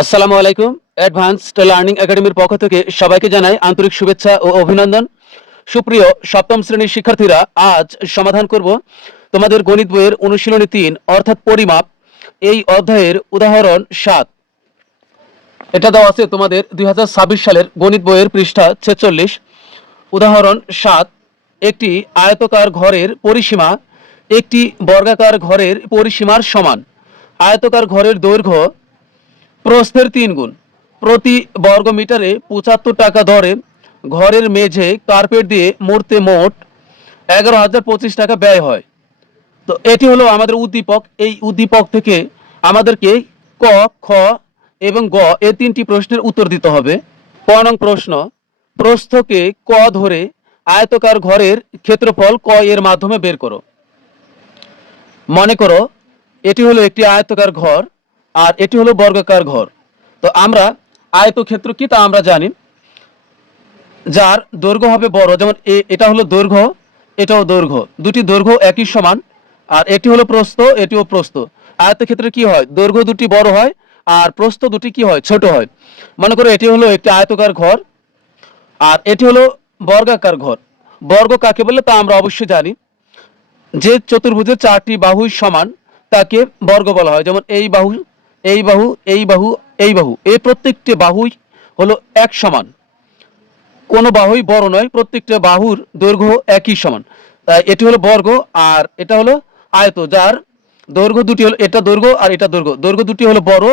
আসসালামু আলাইকুম। Advanced learning একাডেমির পক্ষ থেকে সবাইকে জানাই আন্তরিক শুভেচ্ছা ও অভিনন্দন। সুপ্রিয় সপ্তম শ্রেণীর শিক্ষার্থীরা, আজ সমাধান করব তোমাদের গণিত বইয়ের অনুশীলনী ৩ অর্থাৎ পরিমাপ, এই অধ্যায়ের উদাহরণ ৭। এটা দেওয়া আছে তোমাদের ২০২৬ সালের গণিত বইয়ের পৃষ্ঠা ৪৬। উদাহরণ ৭, একটি আয়তকার ঘরের পরিসীমা একটি বর্গাকার ঘরের পরিসীমার সমান। আয়তকার ঘরের দৈর্ঘ্য প্রস্থের ৩ গুণ। প্রতি বর্গ মিটারে ৭৫ টাকা দরে ঘরের মেঝে কার্পেট দিয়ে মুড়তে মোট ১১,০২৫ টাকা ব্যয় হয়। তো এটি হলো আমাদের উদ্দীপক। এই উদ্দীপক থেকে আমাদেরকে ক, খ এবং গ এই ৩টি প্রশ্নের উত্তর দিতে হবে। ক নং প্রশ্ন, প্রস্থকে ক ধরে আয়তকার ঘরের ক্ষেত্রফল ক এর মাধ্যমে বের করো। মনে করো এটি হলো একটি আয়তকার ঘর আর এটি হলো বর্গাকার ঘর। তো আমরা আয়তক্ষেত্র কি তা আমরা জানি, যার দৈর্ঘ্য হবে বড়, যেমন এটা হলো দৈর্ঘ্য, এটাও দৈর্ঘ্য, দুটি দৈর্ঘ্য একই সমান। আর এটি হলো প্রস্থ, এটিও প্রস্থ। আয়তক্ষেত্রে কি হয়, দৈর্ঘ্য দুটি বড় হয় আর প্রস্থ দুটি কি হয়, ছোট হয়। মনে করো এটি হলো একটি আয়তকার ঘর আর এটি হলো বর্গাকার ঘর। বর্গ কাকে বলে তা আমরা অবশ্যই জানি, যে চতুর্ভুজের 4টি বাহু সমান তাকে বর্গ বলা হয়। যেমন এই বাহু, এই বাহু, এই বাহু, এই বাহু, এই প্রত্যেকটি বাহুই হলো এক সমান, কোনো বাহুই বড় নয়, প্রত্যেকটা বাহুর দৈর্ঘ্য একই সমান। তাই এটি হলো বর্গ আর এটা হলো আয়ত, যার দৈর্ঘ্য দুটি হলো, এটা দৈর্ঘ্য আর এটা দৈর্ঘ্য, দৈর্ঘ্য দুটি হলো বড়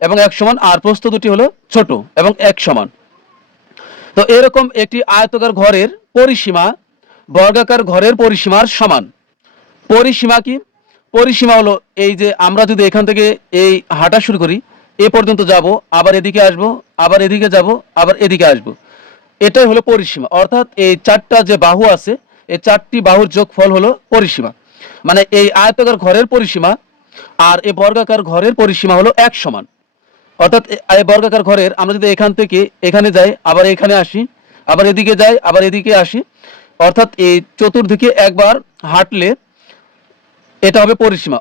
এবং এক সমান আর প্রস্থ দুটি হলো ছোট এবং এক সমান। তো এরকম একটি আয়তকার ঘরের পরিসীমা বর্গাকার ঘরের পরিসীমার সমান। পরিসীমা কি? পরিসীমা হলো এই যে আমরা যদি এখান থেকে এই হাঁটা শুরু করি, এ পর্যন্ত যাব, আবার এদিকে আসব, আবার এদিকে যাব, আবার এদিকে আসব, এটাই হলো পরিসীমা। অর্থাৎ এই 4টা যে বাহু আছে, এই 4টি বাহুর যোগফল হলো পরিসীমা। মানে এই আয়তাকার ঘরের পরিসীমা আর এই বর্গাকার ঘরের পরিসীমা হলো এক সমান। অর্থাৎ এই বর্গাকার ঘরের আমরা যদি এখান থেকে এখানে যাই, আবার এখানে আসি, আবার এদিকে যাই, আবার এদিকে আসি, অর্থাৎ এই চতুর্দিকে একবার হাঁটলে এটা হবে পরিসীমা।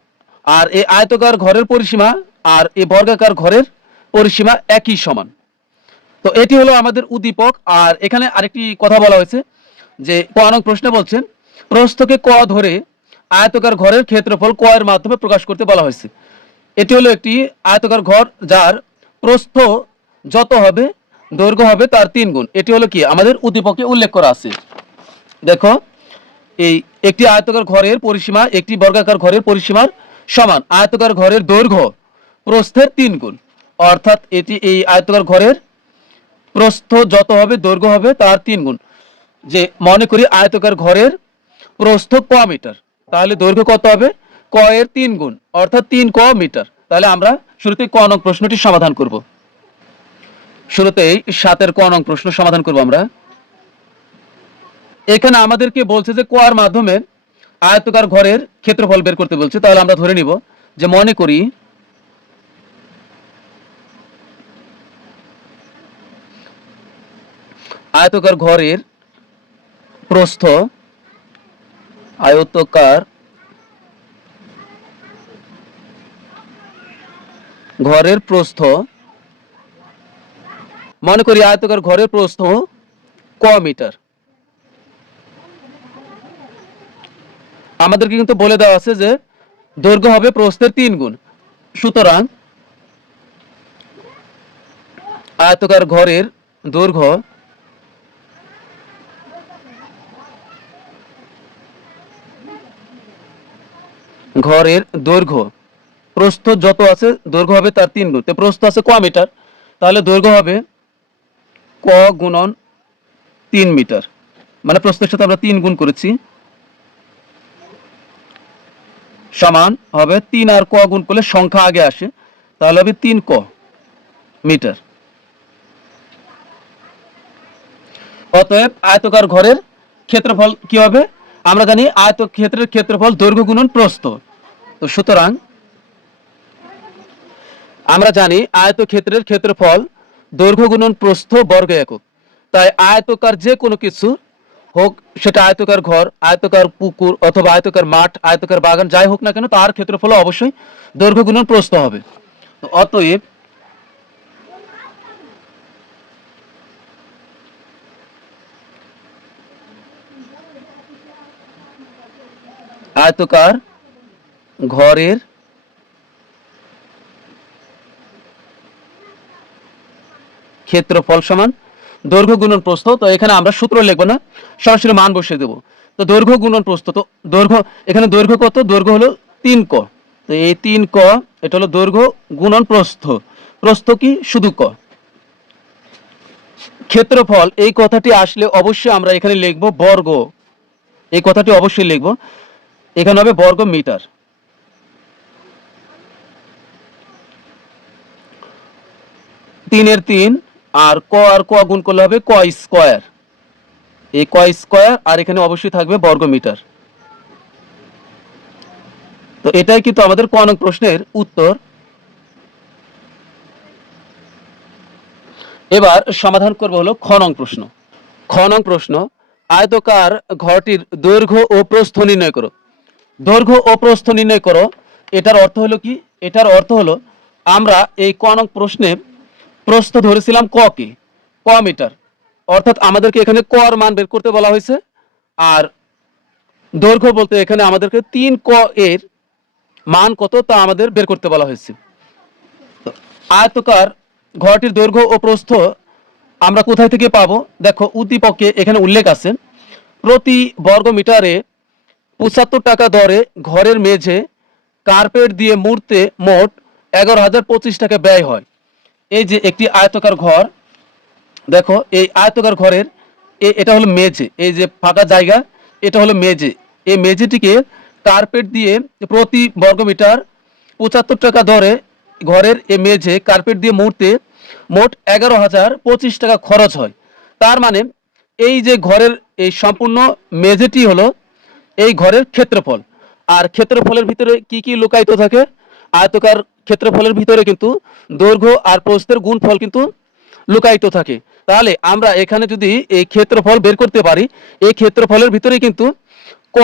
আর এই আয়তকার ঘরের পরিসীমা আর এই বর্গাকার ঘরের পরিসীমা একই সমান। তো এটি হলো আমাদের উদ্দীপক। আর এখানে আরেকটি কথা বলা হয়েছে যে ক নং প্রশ্নে বলছেন প্রস্থকে ক ধরে আয়তকার ঘরের ক্ষেত্রফল ক এর মাধ্যমে প্রকাশ করতে বলা হয়েছে। এটি হলো একটি আয়তকার ঘর যার প্রস্থ যত হবে দৈর্ঘ্য হবে তার 3 গুণ। এটি হলো কি আমাদের উদ্দীপকে উল্লেখ করা আছে। দেখো, এই একটি আয়তকার ঘরের পরিসীমা একটি বর্গাকার ঘরের পরিসীমার সমান। আয়তকার ঘরের দৈর্ঘ্য প্রস্থের 3 গুণ, অর্থাৎ এটি এই আয়তকার ঘরের প্রস্থ যত হবে দৈর্ঘ্য হবে তার 3 গুণ। যে মনে করি আয়তকার ঘরের প্রস্থ ক মিটার, তাহলে দৈর্ঘ্য কত হবে, ক এর 3 গুণ, অর্থাৎ 3 ক মিটার। তাহলে আমরা শুরুতে ক নং প্রশ্নটি সমাধান করব। শুরুতেই 7-এর ক নং প্রশ্ন সমাধান করব আমরা। এখানে আমাদেরকে বলছে যে ক এর মাধ্যমে আয়তকার ঘরের ক্ষেত্রফল বের করতে বলছে। তাহলে আমরা ধরে নিব যে মনে করি আয়তকার ঘরের প্রস্থ, আয়তকার ঘরের প্রস্থ, মনে করি আয়তকার ঘরের প্রস্থ ক মিটার। আমাদেরকে কিন্তু বলে দেওয়া আছে যে দৈর্ঘ্য হবে প্রস্থের 3 গুণ। সুতরাং আয়তকার ঘরের দৈর্ঘ্য ঘরের দৈর্ঘ্য প্রস্থ যত আছে দৈর্ঘ্য হবে তার 3 গুণ। তো প্রস্থ আছে ক মিটার, তাহলে দৈর্ঘ্য হবে ক গুণন 3 মিটার, মানে প্রস্থের সাথে আমরা 3 গুণ করেছি, সমান হবে 3 আর ক গুণ করলে সংখ্যা আগে আসে, তাহলে হবে 3 ক মিটার। অতএব আয়তকার ঘরের ক্ষেত্রফল কি হবে, আমরা জানি আয়তক্ষেত্রের ক্ষেত্রফল দৈর্ঘ্য গুণন প্রস্থ। তো সুতরাং আমরা জানি আয়তক্ষেত্রের ক্ষেত্রফল দৈর্ঘ্য গুণন প্রস্থ বর্গ একক। তাই আয়তকার যে কোনো কিছু হোক, সেটা আয়তকার ঘর, আয়তকার পুকুর অথবা আয়তকার মাঠ, আয়তকার বাগান, যাই হোক না কেন, তার ক্ষেত্রফল অবশ্যই দৈর্ঘ্য গুণন প্রস্থ হবে। তো অতএব আয়তকার ঘরের ক্ষেত্রফল সমান দৈর্ঘ্য গুণন প্রস্থ। তো এখানে আমরা সূত্র লিখবো না, সরাসরি মান বসিয়ে দেবো। তো দৈর্ঘ্য গুণন প্রস্থ, তো দৈর্ঘ্য এখানে দৈর্ঘ্য কত? দৈর্ঘ্য হলো 3 ক। তো এই 3 ক এটা হলো দৈর্ঘ্য গুণন প্রস্থ। প্রস্থ কি? শুধু ক। ক্ষেত্রফল এই কথাটি আসলে অবশ্যই আমরা এখানে লিখব বর্গ। এই কথাটি অবশ্যই লিখব, এখানে হবে বর্গ মিটার। তিনের 3 আর ক গুণ করলে হবে ক স্কয়ার। এই ক স্কয়ার আর এখানে অবশ্যই থাকবে বর্গ মিটার। তো এটাই কিন্তু আমাদের ক নং প্রশ্নের উত্তর। এবার সমাধান করব হলো খ নং প্রশ্ন। খ নং প্রশ্ন, আয়তকার ঘরটির দৈর্ঘ্য ও প্রস্থ নির্ণয় করো। দৈর্ঘ্য ও প্রস্থ নির্ণয় করো, এটার অর্থ হলো কি? এটার অর্থ হলো আমরা এই ক নং প্রশ্নে প্রস্থ ধরেছিলাম ক কে, ক মিটার, অর্থাৎ আমাদেরকে এখানে ক এর মান বের করতে বলা হয়েছে। আর দৈর্ঘ্য বলতে এখানে আমাদেরকে 3 ক এর মান কত তা আমাদের বের করতে বলা হয়েছে। আয়তকার ঘরটির দৈর্ঘ্য ও প্রস্থ আমরা কোথায় থেকে পাবো? দেখো উদ্দীপকে এখানে উল্লেখ আছে, প্রতি বর্গ মিটারে 75 টাকা দরে ঘরের মেঝে কার্পেট দিয়ে মুড়তে মোট 11,025 টাকা ব্যয় হয়। এই যে একটি আয়তকার ঘর, দেখো এই আয়তকার ঘরের এটা হলো মেঝে, এই যে ফাঁকা জায়গা এটা হলো মেঝে। এই মেঝেটিকে কার্পেট দিয়ে প্রতি বর্গমিটার 75 টাকা দরে ঘরের এই মেঝে কার্পেট দিয়ে মুড়তে মোট 11,025 টাকা খরচ হয়। তার মানে এই যে ঘরের এই সম্পূর্ণ মেঝেটি হলো এই ঘরের ক্ষেত্রফল। আর ক্ষেত্রফলের ভিতরে কি কি লুকায়িত থাকে? আয়তকার ক্ষেত্রফলের ভিতরে কিন্তু দৈর্ঘ্য আর প্রস্থের গুণফল কিন্তু লুকায়িত থাকে। তাহলে আমরা এখানে যদি এই ক্ষেত্রফল বের করতে পারি, এই ক্ষেত্রফলের ভিতরেই কিন্তু ক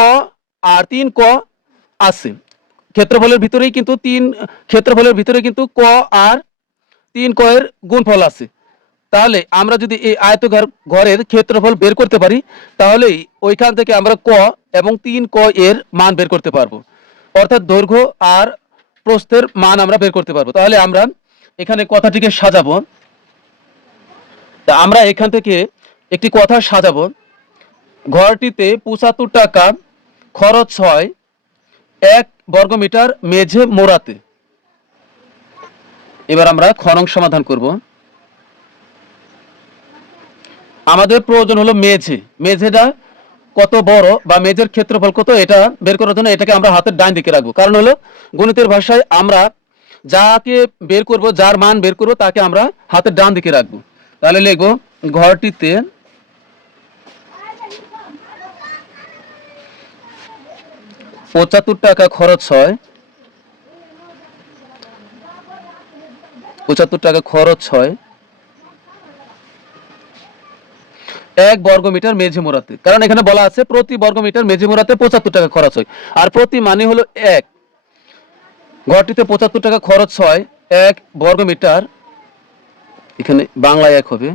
আর 3 ক আছে। ক্ষেত্রফলের ভিতরেই কিন্তু ক্ষেত্রফলের ভিতরে কিন্তু ক আর 3 ক এর গুণফল আছে। তাহলে আমরা যদি এই আয়তকার ঘরের ক্ষেত্রফল বের করতে পারি, তাহলেই ওইখান থেকে আমরা ক এবং 3 ক এর মান বের করতে পারবো, অর্থাৎ দৈর্ঘ্য আর প্রস্থের মান আমরা বের করতে পারবো। তাহলে আমরা এখানে কথাটিকে সাজাবো। তা আমরা এখান থেকে একটি কথা সাজাবো, ঘরটিতে 75 টাকা খরচ হয় 1 বর্গমিটার মেঝে মোড়াতে। এবার আমরা খ নং সমাধান করব। আমাদের প্রয়োজন হলো মেঝে, মেঝেটা কত বড় বা মেঝের ক্ষেত্রফল কত এটা বের করার জন্য এটাকে আমরা হাতের ডান দিকে রাখবো। কারণ হলো গণিতের ভাষায় আমরা যাকে বের করব, যার মান বের করব তাকে আমরা হাতের ডান দিকে রাখবো। তাহলে লিখবো ঘরটিতে 75 টাকা খরচ হয়, 75 টাকা খরচ হয় 1 বর্গমিটার মেঝে মোড়াতে। কারণ এখানে বলা আছে প্রতি বর্গমিটার মেঝে মোড়াতে 75 টাকা খরচ হয়, আর প্রতি মানে হলো 1। ঘরটিতে 75 টাকা খরচ হয় 1 বর্গমিটার, এখানে বাংলায় 1 হবে,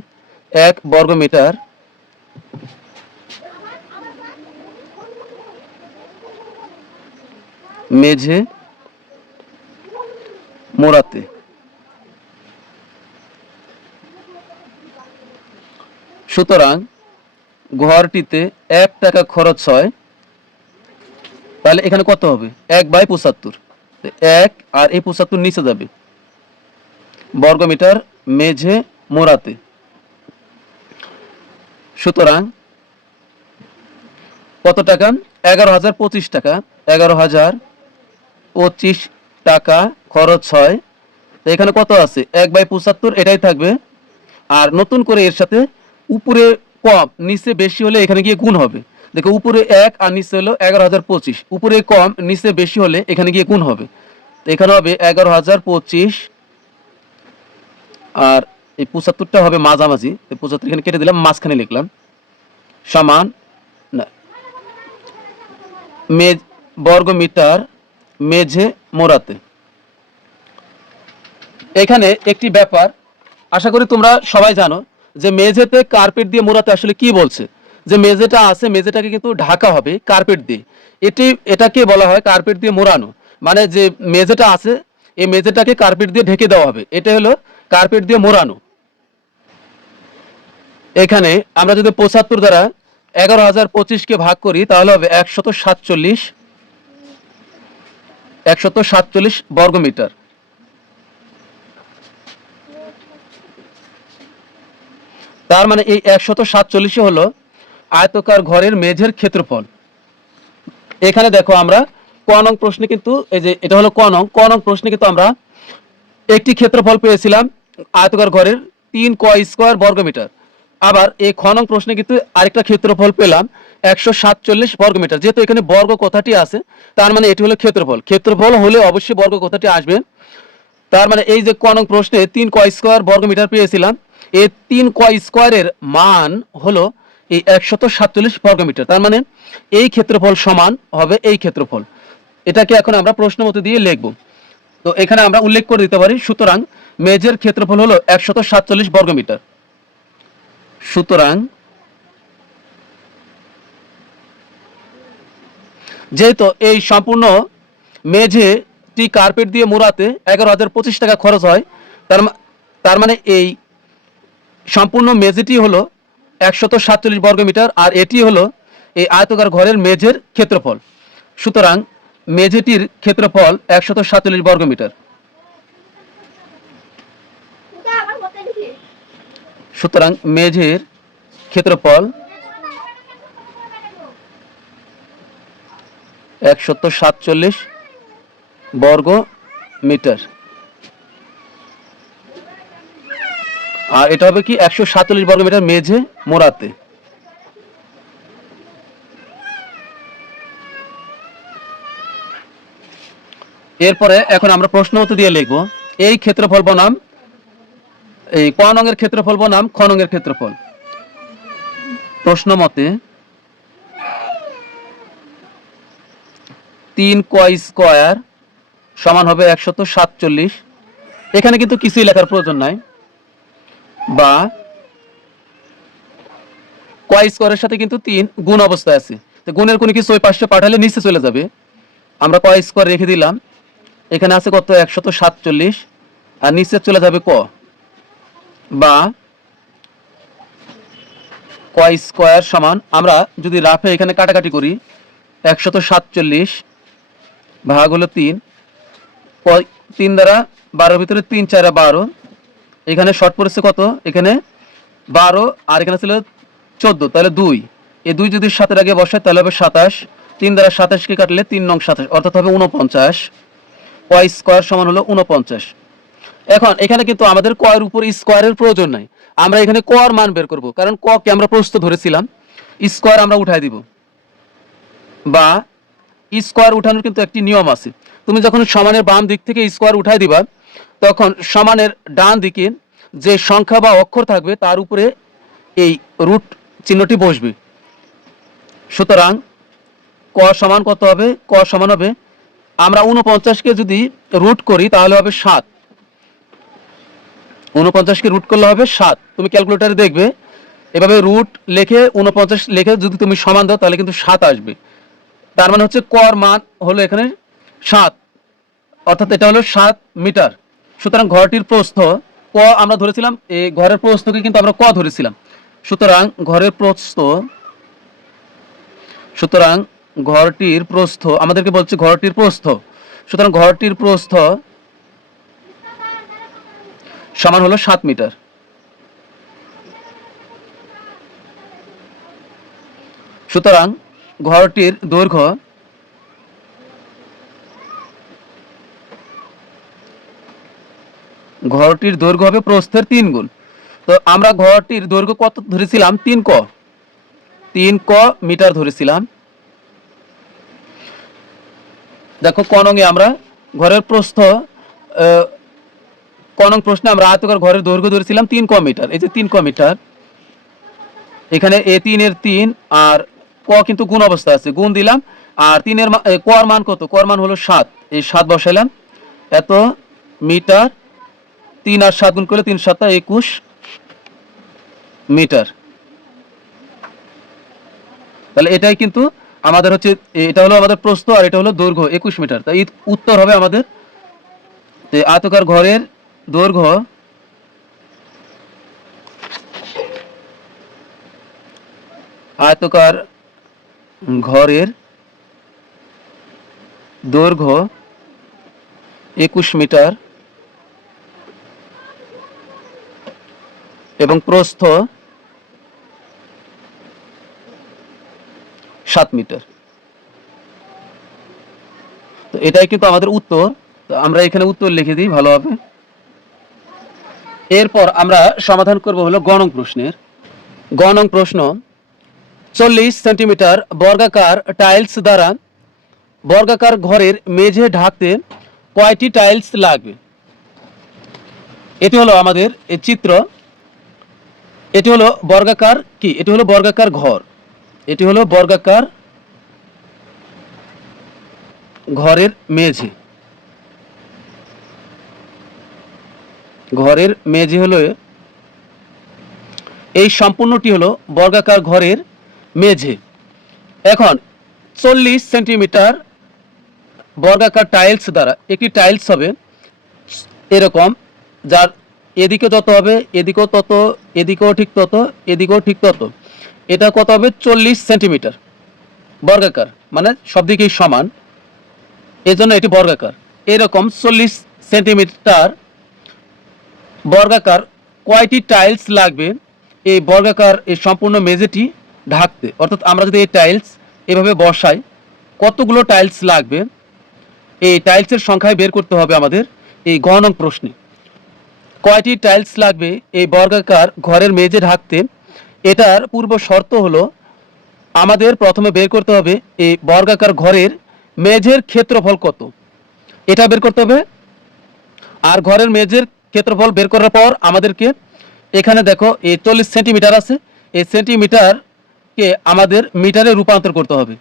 1 বর্গমিটার মেঝে মোড়াতে। সুতরাং ঘরটিতে 1 টাকা খরচ হয়, তাহলে এখানে কত হবে? 1/75, 1 আর এই 75 নিচে যাবে, বর্গমিটার মেঝে মোড়াতে। সুতরাং কত টাকা? 11,025 টাকা, 11,025 টাকা খরচ হয়। তো এখানে কত আছে? 1/75, এটাই থাকবে। আর নতুন করে এর সাথে উপরে কম নিচে বেশি হলে এখানে গিয়ে গুণ হবে। দেখো উপরে 1 আর নিচে হলো 11,025, উপরে কম নিচে বেশি হলে এখানে গিয়ে গুণ হবে। তো এখানে হবে 11,025 আর এই 75টা হবে মাঝামাঝি, 75 এখানে কেটে দিলাম, মাঝখানে লিখলাম, সমান না বর্গমিটার মেঝে মোড়াতে। এখানে একটি ব্যাপার আশা করি তোমরা সবাই জানো যে মেঝেতে কার্পেট দিয়ে মোড়াতে আসলে কি বলছে। যে মেঝেটা আছে মেঝেটাকে কিন্তু ঢাকা হবে কার্পেট দিয়ে। এটাকে বলা হয় কার্পেট দিয়ে মোড়ানো, মানে যে মেঝেটা আছে এই মেঝেটাকে কার্পেট দিয়ে ঢেকে দেওয়া হবে, এটা হলো কার্পেট দিয়ে মোড়ানো। এখানে আমরা যদি 75 দ্বারা 11,025 কে ভাগ করি তাহলে হবে 147 বর্গমিটার। তার মানে এই 147 হলো আয়তকার ঘরের মেঝের ক্ষেত্রফল। এখানে দেখো আমরা ক নং প্রশ্নে কিন্তু এই যে এটা হলো ক নং প্রশ্নে কিন্তু আমরা একটি ক্ষেত্রফল পেয়েছিলাম আয়তকার ঘরের 3 ক স্কয়ার বর্গমিটার। আবার এই খ নং প্রশ্নে কিন্তু আরেকটা ক্ষেত্রফল পেলাম 147 বর্গমিটার। যেহেতু এখানে বর্গ কথাটি আছে তার মানে এটি হলো ক্ষেত্রফল, ক্ষেত্রফল হলে অবশ্যই বর্গ কথাটি আসবে। তার মানে এই যে ক নং প্রশ্নে 3 ক স্কয়ার বর্গমিটার পেয়েছিলাম, এই 3 ক স্কয়ারের মান হলো এই 147 বর্গমিটার। তার মানে এই ক্ষেত্রফল সমান হবে এই ক্ষেত্রফল। এটাকে এখন আমরা প্রশ্ন মতো দিয়ে লিখব। তো এখানে আমরা উল্লেখ করে দিতে পারি, সুতরাং মেঝের ক্ষেত্রফল হলো 147 বর্গমিটার। সুতরাং যেহেতু এই সম্পূর্ণ মেঝেটি কার্পেট দিয়ে মোড়াতে 11,025 টাকা খরচ হয়, তার মানে এই সম্পূর্ণ মেঝেটি হলো 147 বর্গমিটার, আর এটি হলো এই আয়তকার ঘরের মেঝের ক্ষেত্রফল। সুতরাং মেঝেটির ক্ষেত্রফল 147 বর্গমিটার। সুতরাং মেঝের ক্ষেত্রফল 147 বর্গ মিটার, আর এটা হবে কি 147 বর্গ মিটার মেঝে মোড়াতে। এরপরে এখন আমরা প্রশ্ন উত্তর দিয়ে লিখব এই ক্ষেত্রফল বনাম এই ক নংয়ের ক্ষেত্রফল বনাম খ নংয়ের ক্ষেত্রফল। প্রশ্ন মতে 3 ক স্কয়ার সমান হবে 147। এখানে কিন্তু কিছুই লেখার প্রয়োজন নাই, বা ক স্কয়ারের সাথে কিন্তু 3 গুণ অবস্থায় আছে, তো গুণের কোনো কিছু ওই পাশে পাঠালে নিচে চলে যাবে। আমরা ক স্কয়ার রেখে দিলাম, এখানে আছে কত 147, আর নিচে চলে যাবে ক, বা ক স্কয়ার সমান আমরা যদি রাফে এখানে কাটাকাটি করি 147 ভাগ হলো 3, 3 দ্বারা 12 ভিতরে 3 4 12, এখানে শর্ট পড়েছে কত, এখানে 12 আর এখানে ছিল 14, তাহলে 2, এই 2 যদি 7 এর আগে বসায় তাহলে হবে 27, 3 দ্বারা 27 কে কাটলে 3 নং 27 অর্থাৎ হবে 49, ক স্কয়ার সমান হলো 49। এখন এখানে কিন্তু আমাদের ক এর উপর স্কয়ারের প্রয়োজন নাই, আমরা এখানে ক এর মান বের করব, কারণ ক কে আমরা প্রস্থ ধরেছিলাম, স্কয়ার আমরা উঠাই দিব। বা স্কয়ার উঠানোর কিন্তু একটি নিয়ম আছে, তুমি যখন সমানের বাম দিক থেকে স্কয়ার উঠাই দিবা তখন সমানের ডান দিকে যে সংখ্যা বা অক্ষর থাকবে তার উপরে এই রুট চিহ্নটি বসবে। সুতরাং ক সমান কত হবে, ক সমান হবে, আমরা 49 কে যদি রুট করি তাহলে হবে 7, 49 কে রুট করলে হবে 7। তুমি ক্যালকুলেটরে দেখবে এভাবে রুট লিখে 49 লিখে যদি তুমি সমান দাও তাহলে কিন্তু 7 আসবে। তার মানে হচ্ছে কর মান হলো এখানে 7, অর্থাৎ এটা হলো 7 মিটার। সুতরাং ঘরটির প্রস্থ ক আমরা ধরেছিলাম, এই ঘরের প্রস্থকে কিন্তু আমরা ক ধরেছিলাম। সুতরাং ঘরটির প্রস্থ আমাদেরকে বলছে ঘরটির প্রস্থ, সুতরাং ঘরটির প্রস্থ সমান হলো 7 মিটার। সুতরাং ঘরটির দৈর্ঘ্য হবে প্রস্থের 3 গুণ। তো আমরা ঘরটির দৈর্ঘ্য কত ধরেছিলাম, 3 ক মিটার ধরেছিলাম। দেখো ক নং এ আমরা ঘরের প্রস্থ ক নং প্রশ্নে আমরা আয়তকার ঘরের দৈর্ঘ্য ধরেছিলাম 3 ক মিটার, এই যে 3 ক মিটার, এখানে এ 3 এর 3 আর ক কিন্তু গুণ অবস্থা আছে, গুণ দিলাম, আর 3 এর ক এর মান কত, ক এর মান হলো 7, এই 7 বসাইলাম, এত মিটার, 3 আর 7 গুণ করলে 3 7 21 মিটার। তাহলে এটাই কিন্তু আমাদের হচ্ছে, এটা হলো আমাদের প্রস্থ আর এটা হলো দৈর্ঘ্য 21 মিটার। তাই উত্তর হবে আমাদের আয়তাকার ঘরের দৈর্ঘ্য আয়তাকার ঘরের দৈর্ঘ্য 21 মিটার এবং প্রস্থ 7 মিটার। তো এটাই কিন্তু আমাদের উত্তর। তো আমরা এখানে উত্তর লিখে দিই ভালো হবে। এরপর আমরা সমাধান করব হলো গ নং প্রশ্নের। গ নং প্রশ্ন, 40 সেন্টিমিটার বর্গাকার টাইলস দ্বারা বর্গাকার ঘরের মেঝে ঢাকতে কয়টি টাইলস লাগবে? এটি হলো আমাদের এই চিত্র। এটি হলো বর্গাকার কি, এটি হলো বর্গাকার ঘর, এটি হলো বর্গাকার ঘরের মেঝে। ঘরের মেঝে হলো এই সম্পূর্ণটি হলো বর্গাকার ঘরের মেঝে। এখন 40 সেন্টিমিটার বর্গাকার টাইলস দ্বারা একটি টাইলস হবে এরকম, যার এদিকে যত হবে এদিকেও তত, এদিকেও ঠিক তত, এদিকেও ঠিক তত। এটা কত হবে? 40 সেন্টিমিটার বর্গাকার, মানে সব দিকেই সমান, এজন্য এটি বর্গাকার। এরকম 40 সেন্টিমিটার বর্গাকার কয়টি টাইলস লাগবে এই বর্গাকার এই সম্পূর্ণ মেঝেটি ঢাকতে? অর্থাৎ আমরা যদি এই টাইলস এভাবে বসাই, কতগুলো টাইলস লাগবে এই টাইলসের সংখ্যায় বের করতে হবে আমাদের এই গ নং প্রশ্নে। কয়টি টাইলস লাগবে এই বর্গাকার ঘরের মেঝে ঢাকতে? এটার পূর্ব শর্ত হলো আমাদের প্রথমে বের করতে হবে এই বর্গাকার ঘরের মেঝের ক্ষেত্রফল কত, এটা বের করতে হবে। আর ঘরের মেঝের ক্ষেত্রফল বের করার পর আমাদেরকে এখানে দেখো এই 40 সেন্টিমিটার আছে, এই সেন্টিমিটারকে আমাদের মিটারে রূপান্তর করতে হবে।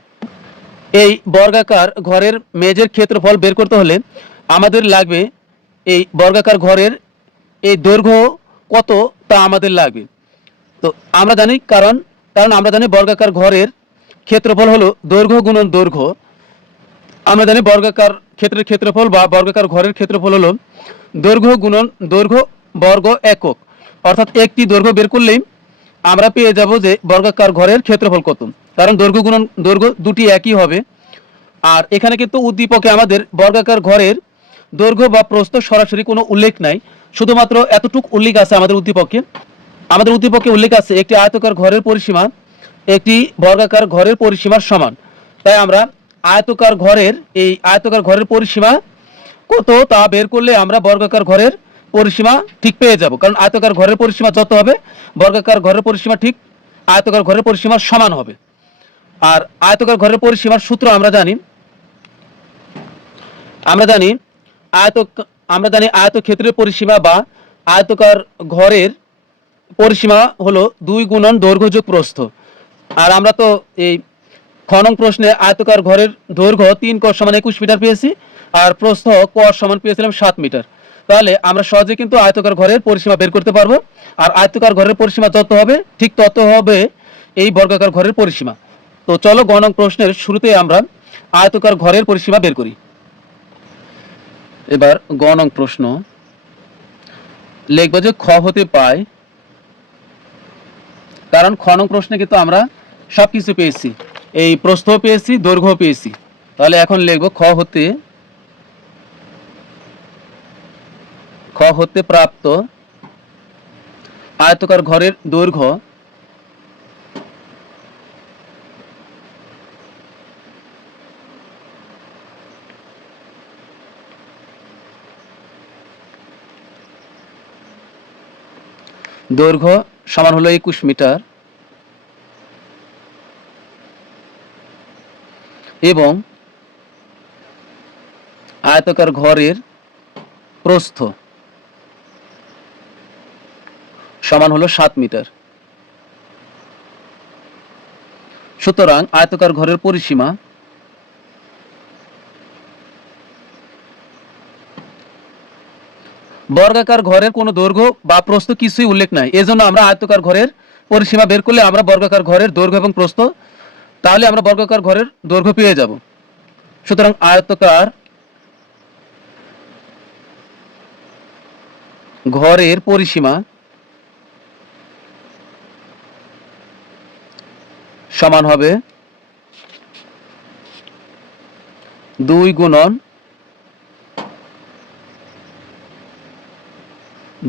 এই বর্গাকার ঘরের মেঝের ক্ষেত্রফল বের করতে হলে আমাদের লাগবে এই বর্গাকার ঘরের এই দৈর্ঘ্য কত তা আমাদের লাগবে। তো আমরা জানি, কারণ আমরা জানি বর্গাকার ঘরের ক্ষেত্রফল হলো দৈর্ঘ্য গুণন দৈর্ঘ্য। আমরা জানি বর্গাকার ক্ষেত্রের ক্ষেত্রফল বা বর্গাকার ঘরের ক্ষেত্রফল হলো দৈর্ঘ্য গুণন দৈর্ঘ্য বর্গ একক। অর্থাৎ একটি দৈর্ঘ্য বের করলেই আমরা পেয়ে যাব যে বর্গাকার ঘরের ক্ষেত্রফল কত, কারণ দৈর্ঘ্য গুণন দৈর্ঘ্য দুটি একই হবে। আর এখানে কিন্তু উদ্দীপকে আমাদের বর্গাকার ঘরের দৈর্ঘ্য বা প্রস্থ সরাসরি কোনো উল্লেখ নাই, শুধুমাত্র এতটুক উল্লেখ আছে আমাদের উদ্দীপকে। আমাদের উদ্দীপকে উল্লেখ আছে একটি আয়তাকার ঘরের পরিসীমা একটি বর্গাকার ঘরের পরিসীমার সমান। তাই আমরা আয়তাকার ঘরের এই আয়তাকার ঘরের পরিসীমা কত তা বের করলে আমরা বর্গাকার ঘরের পরিসীমা ঠিক পেয়ে যাব, কারণ আয়তাকার ঘরের পরিসীমা যত হবে বর্গাকার ঘরের পরিসীমা ঠিক আয়তাকার ঘরের পরিসীমার সমান হবে। আর আয়তাকার ঘরের পরিসীমার সূত্র আমরা জানি আয়তক্ষেত্রের পরিসীমা বা আয়তাকার ঘরের পরিসীমা হলো 2 গুণন দৈর্ঘ্য যোগ প্রস্থ। আর আমরা তো এই খ নং প্রশ্নে আয়তাকার ঘরের দৈর্ঘ্য 3 ক সমান 21 মিটার পেয়েছি, আর প্রস্থ ক সমান পেয়েছিলাম 7 মিটার। তাহলে আমরা সহজে কিন্তু আয়তাকার ঘরের পরিসীমা বের করতে পারবো। আর আয়তাকার ঘরের পরিসীমা যত হবে ঠিক তত হবে এই বর্গাকার ঘরের পরিসীমা। তো চলো গ নং প্রশ্নের শুরুতে আমরা আয়তাকার ঘরের পরিসীমা বের করি। এবার গ নং প্রশ্ন লিখব যে খ হতে পাই, কারণ খ নং প্রশ্নে কিন্তু আমরা সবকিছু পেয়েছি, এই প্রস্থ পেয়েছি দৈর্ঘ্য পেয়েছি। তাহলে এখন লিখব খ হতে প্রাপ্ত আয়তাকার ঘরের দৈর্ঘ্য সমান হলো 21 মিটার এবং আয়তাকার ঘরের প্রস্থ সমান হলো 7 মিটার। সুতরাং আয়তাকার ঘরের পরিসীমা বর্গাকার ঘরের কোনো দৈর্ঘ্য বা প্রস্থ কিছুই উল্লেখ নাই, এজন্য আমরা আয়তাকার ঘরের পরিসীমা বের করলে আমরা বর্গাকার ঘরের দৈর্ঘ্য এবং প্রস্থ তাহলে আমরা বর্গাকার ঘরের দৈর্ঘ্য পেয়ে যাব। সুতরাং আয়তাকার ঘরের পরিসীমা সমান হবে 2 গুণন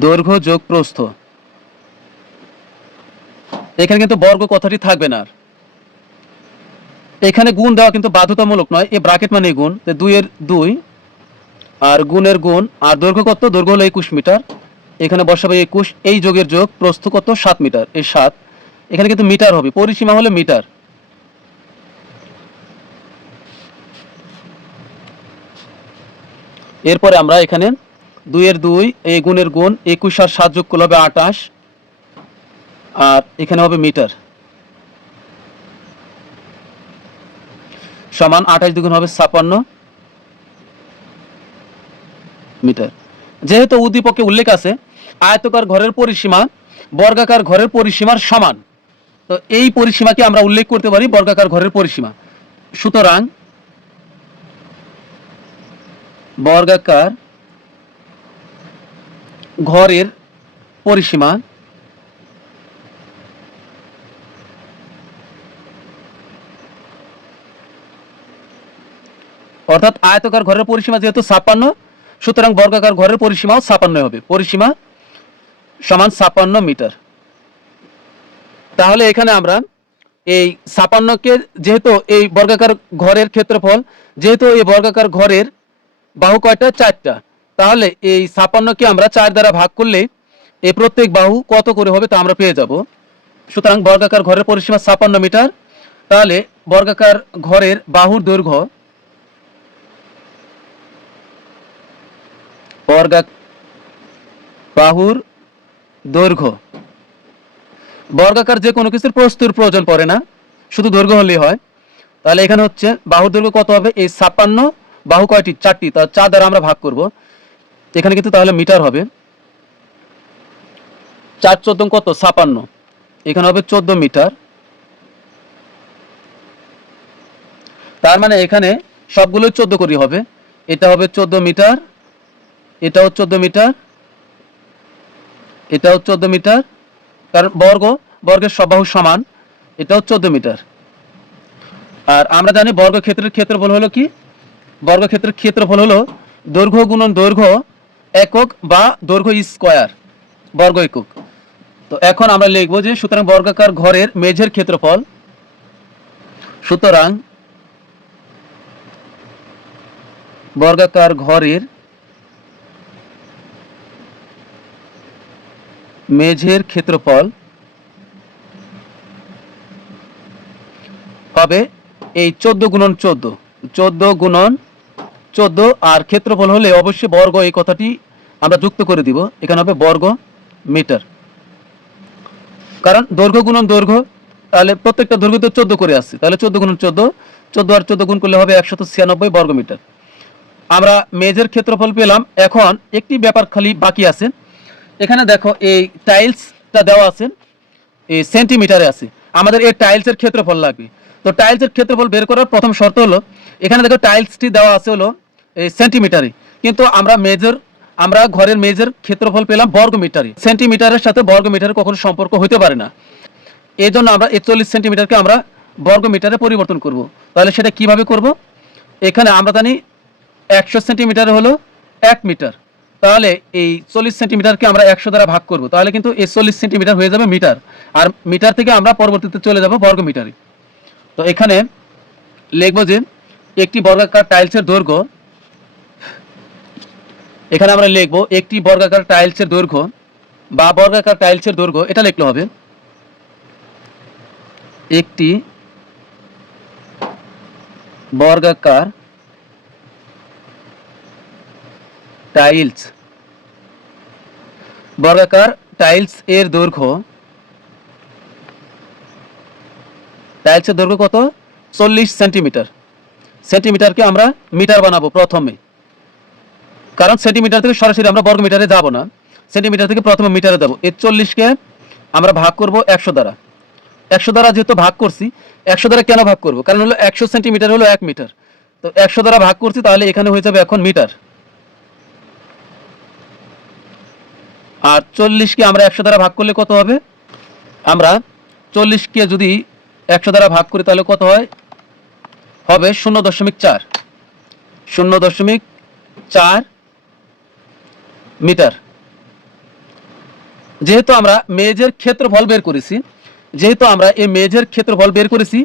দৈর্ঘ্য যোগ প্রস্থ। এখানে কিন্তু বর্গ কথাটি থাকবে না। এখানে গুণ দেওয়া কিন্তু বাধ্যতামূলক নয়, এই ব্র্যাকেট মানে গুণ, 2 এর 2 আর গুণের গুণ, আর দৈর্ঘ্য কত, দৈর্ঘ্য হলো 21 মিটার, এখানে বসাবে 21, এই যোগের যোগ, প্রস্থ কত 7 মিটার, এই 7, এখানে কিন্তু মিটার হবে, পরিসীমা হলো মিটার। এরপরে আমরা এখানে 2 এর 2, এই গুণের গুণ, 21 আর 7 যোগ করলে হবে 28, আর এখানে হবে মিটার, সমান 28 দ্বিগুণ হবে 56 মিটার। যেহেতু উদ্দীপকে উল্লেখ আছে আয়তাকার ঘরের পরিসীমা বর্গাকার ঘরের পরিসীমার সমান, তো এই পরিসীমাকে আমরা উল্লেখ করতে পারি বর্গাকার ঘরের পরিসীমা। সুতরাং বর্গাকার ঘরের পরিসীমা অর্থাৎ আয়তাকার ঘরের পরিসীমা যেহেতু 56, সুতরাং বর্গাকার ঘরের পরিসীমাও 56 হবে, পরিসীমা সমান 56 মিটার। তাহলে এখানে আমরা এই 56কে, যেহেতু এই বর্গাকার ঘরের ক্ষেত্রফল, যেহেতু এই বর্গাকার ঘরের বাহু কয়টা, 4টা, তাহলে এই 56কে আমরা 4 দ্বারা ভাগ করলে এই প্রত্যেক বাহু কত করে হবে তা আমরা পেয়ে যাব। সুতরাং বর্গাকার ঘরের পরিসীমা 56 মিটার, তাহলে বর্গাকার ঘরের বাহুর দৈর্ঘ্য, বাহুর দৈর্ঘ্য, বর্গাকার যে কোনো কিছুর প্রস্থের প্রয়োজন পড়ে না, শুধু দৈর্ঘ্য হলেই হয়। তাহলে এখানে হচ্ছে বাহুর দৈর্ঘ্য কত হবে, এই 56, বাহু কয়টি, 4টি, তা 4 দ্বারা আমরা ভাগ করব, এখানে কিন্তু তাহলে মিটার হবে, 4 14 কত, 56, এখানে হবে 14 মিটার। তার মানে এখানে সবগুলোই 14 করে হবে, এটা হবে 14 মিটার, এটাও 14 মিটার, এটাও 14 মিটার, কারণ বর্গের সব বাহু সমান, এটাও 14 মিটার। আর আমরা জানি বর্গক্ষেত্রের ক্ষেত্রফল হলো কি, বর্গক্ষেত্রের ক্ষেত্রফল হলো দৈর্ঘ্য গুণন দৈর্ঘ্য একক বা দৈর্ঘ্য স্কয়ার, বর্গ একক। তো এখন আমরা লিখব যে সুতরাং বর্গাকার ঘরের মেঝের ক্ষেত্রফল, সুতরাং বর্গাকার ঘরের মেঝের ক্ষেত্রফল হবে এই 14 গুণন 14, 14 গুণন 14, আর ক্ষেত্রফল হলে অবশ্যই বর্গ, এই কথাটি আমরা যুক্ত করে দিব, এখানে হবে বর্গ মিটার, কারণ দৈর্ঘ্য গুণন দৈর্ঘ্য, তাহলে প্রত্যেকটা দৈর্ঘ্য তো 14 করে আসছে, তাহলে 14 গুণন 14, 14 আর 14 গুণ করলে হবে 196 বর্গ মিটার। আমরা মেঝের ক্ষেত্রফল পেলাম। এখন একটি ব্যাপার খালি বাকি আছে, এখানে দেখো এই টাইলসটা দেওয়া আছে, এই সেন্টিমিটারে আছে, আমাদের এই টাইলসের ক্ষেত্রফল লাগবে। তো টাইলসের ক্ষেত্রফল বের করার প্রথম শর্ত হলো, এখানে দেখো টাইলসটি দেওয়া আছে হলো এই সেন্টিমিটারে, কিন্তু আমরা ঘরের মেঝের ক্ষেত্রফল পেলাম বর্গ মিটারে, সেন্টিমিটারের সাথে বর্গ মিটারের কখনো সম্পর্ক হতে পারে না, এই জন্য আমরা 41 সেন্টিমিটারকে আমরা বর্গ মিটারে পরিবর্তন করব। তাহলে সেটা কিভাবে করব, এখানে আমরা জানি 100 সেন্টিমিটার হলো 1 মিটার, তাহলে এই 40 সেন্টিমিটারকে আমরা 100 দ্বারা ভাগ করব, তাহলে কিন্তু এই 40 সেন্টিমিটার হয়ে যাবে মিটার, আর মিটার থেকে আমরা পরবর্তীতে চলে যাব বর্গ মিটারে। তো এখানে লিখব যে একটি বর্গাকার টাইলসের দৈর্ঘ্য, এখানে আমরা লিখব একটি বর্গাকার টাইলসের দৈর্ঘ্য বা বর্গাকার টাইলসের দৈর্ঘ্য, এটা লিখলে হবে একটি বর্গাকার টাইলস, বর্গাকার টাইলস এর দৈর্ঘ্য, টাইলসের দৈর্ঘ্য কত, 40 সেন্টিমিটার, সেন্টিমিটারকে আমরা মিটার বানাবো প্রথমে, কারণ সেন্টিমিটার থেকে সরাসরি আমরা বর্গ মিটারে যাব না, সেন্টিমিটার থেকে প্রথমে মিটারে যাব। এই 40কে আমরা ভাগ করব 100 দ্বারা, 100 দ্বারা যেহেতু ভাগ করছি, 100 দ্বারা কেন ভাগ করব, কারণ হলো 100 সেন্টিমিটার হলো 1 মিটার। তো 100 দ্বারা ভাগ করছি, তাহলে এখানে হয়ে যাবে এখন মিটার। আর 40কে আমরা 100 দ্বারা ভাগ করলে কত হবে, আমরা 40কে যদি 100 দ্বারা ভাগ করি তাহলে কত হয়, হবে 0.4, 0.4 মিটার। যেহেতু আমরা মেজের ক্ষেত্রফল বের করেছি, যেহেতু আমরা এই মেজের ক্ষেত্রফল বের করেছি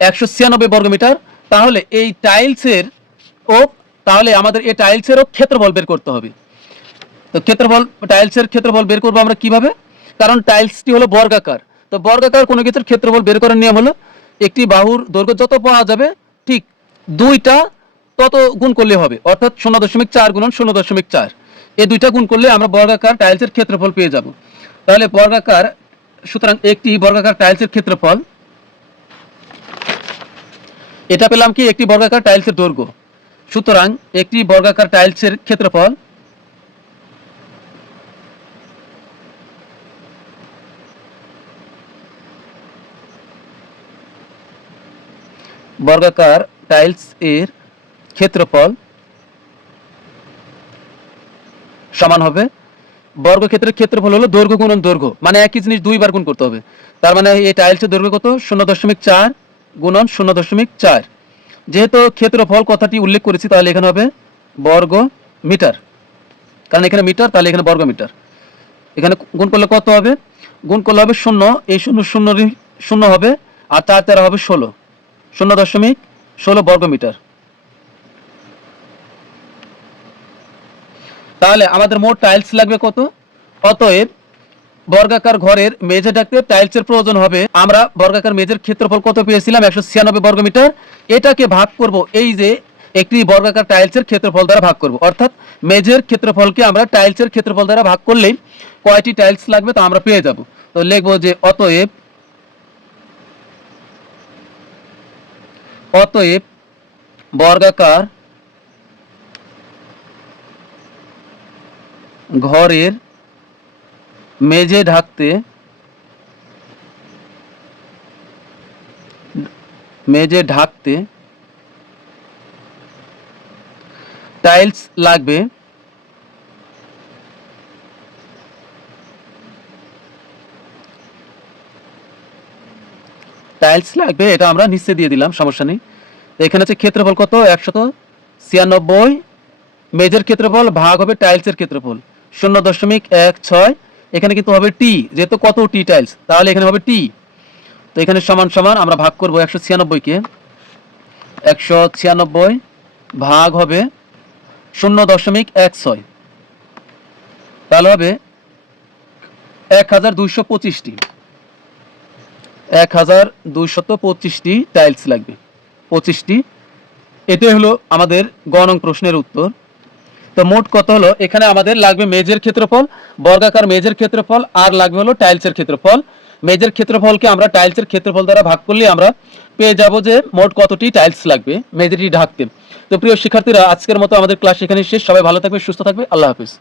196 বর্গমিটার, তাহলে এই টাইলসের ও তাহলে আমাদের এই টাইলসেরও ক্ষেত্রফল বের করতে হবে। তো ক্ষেত্রফল, টাইলসের ক্ষেত্রফল বের করবো আমরা কিভাবে, কারণ টাইলসটি হলো বর্গাকার। তো বর্গাকার কোনো কিছুর ক্ষেত্রফল বের করার নিয়ম হলো একটি বাহুর দৈর্ঘ্য যত পাওয়া যাবে ঠিক 2টা তত গুণ করলে হবে, অর্থাৎ 0.4 গুণন 0.4, এই 2টা গুণ করলে আমরা বর্গাকার টাইলসের ক্ষেত্রফল পেয়ে যাব। তাহলে বর্গাকার, সুতরাং একটি বর্গাকার টাইলসের ক্ষেত্রফল, এটা পেলাম কি, একটি বর্গাকার টাইলসের দৈর্ঘ্য। সুতরাং একটি বর্গাকার টাইলসের ক্ষেত্রফল বর্গাকার টাইলস এর ক্ষেত্রফল সমান হবে, বর্গক্ষেত্রের ক্ষেত্রফল হলো দৈর্ঘ্য গুণন দৈর্ঘ্য, মানে একই জিনিস দুইবার গুণ করতে হবে। তার মানে এই টাইলসের দৈর্ঘ্য কত, 0.4 গুণন 0.4। যেহেতু ক্ষেত্রফল কথাটি উল্লেখ করেছি, তাহলে এখানে হবে বর্গ মিটার, কারণ এখানে মিটার, তাহলে এখানে বর্গ মিটার। এখানে গুণ করলে কত হবে, গুণ করলে হবে 0, এই 0 0 হবে, আর 4 13 হবে 16, 0.16 বর্গ মিটার। তাহলে আমাদের মোট টাইলস লাগবে কত, অতএব বর্গাকার ঘরের মেঝে ঢাকতে টাইলসের প্রয়োজন হবে, আমরা বর্গাকার মেঝের ক্ষেত্রফল কত পেয়েছিলাম, 196 বর্গমিটার। এটাকে ভাগ করব এই যে একটি বর্গাকার টাইলসের ক্ষেত্রফল দ্বারা ভাগ করব, অর্থাৎ মেঝের ক্ষেত্রফলকে আমরা টাইলসের ক্ষেত্রফল দ্বারা ভাগ করলেই কয়টি টাইলস লাগবে তা আমরা পেয়ে যাব। তো লিখবো যে অতএব বর্গাকার ঘরের মেঝে ঢাকতে টাইলস লাগবে এটা আমরা নিচে দিয়ে দিলাম, সমস্যা নেই। এখানে হচ্ছে ক্ষেত্রফল কত, 196 মেজের ক্ষেত্রফল ভাগ হবে টাইলসের ক্ষেত্রফল 0.16, এখানে কিন্তু হবে টি, যেহেতু কত টি টাইলস, তাহলে এখানে হবে টি। তো এখানে সমান সমান আমরা ভাগ করব 196কে, 196 ভাগ হবে 0.16, তাহলে হবে 1225টি, 1225টি টাইলস লাগবে, 25টি। এটাই হলো আমাদের গ নং প্রশ্নের উত্তর। তো মোট কত হলো, এখানে আমাদের লাগবে মেজের ক্ষেত্রফল, বর্গাকার মেজের ক্ষেত্রফল, আর লাগবে হলো টাইলসের ক্ষেত্রফল। মেজের ক্ষেত্রফলকে আমরা টাইলসের ক্ষেত্রফল দ্বারা ভাগ করলে আমরা পেয়ে যাব যে মোট কতটি টাইলস লাগবে মেঝেটি ঢাকতে। তো প্রিয় শিক্ষার্থীরা, আজকের মতো আমাদের ক্লাস এখানে শেষ। সবাই ভালো থাকবে, সুস্থ থাকবে, আল্লাহ হাফেজ।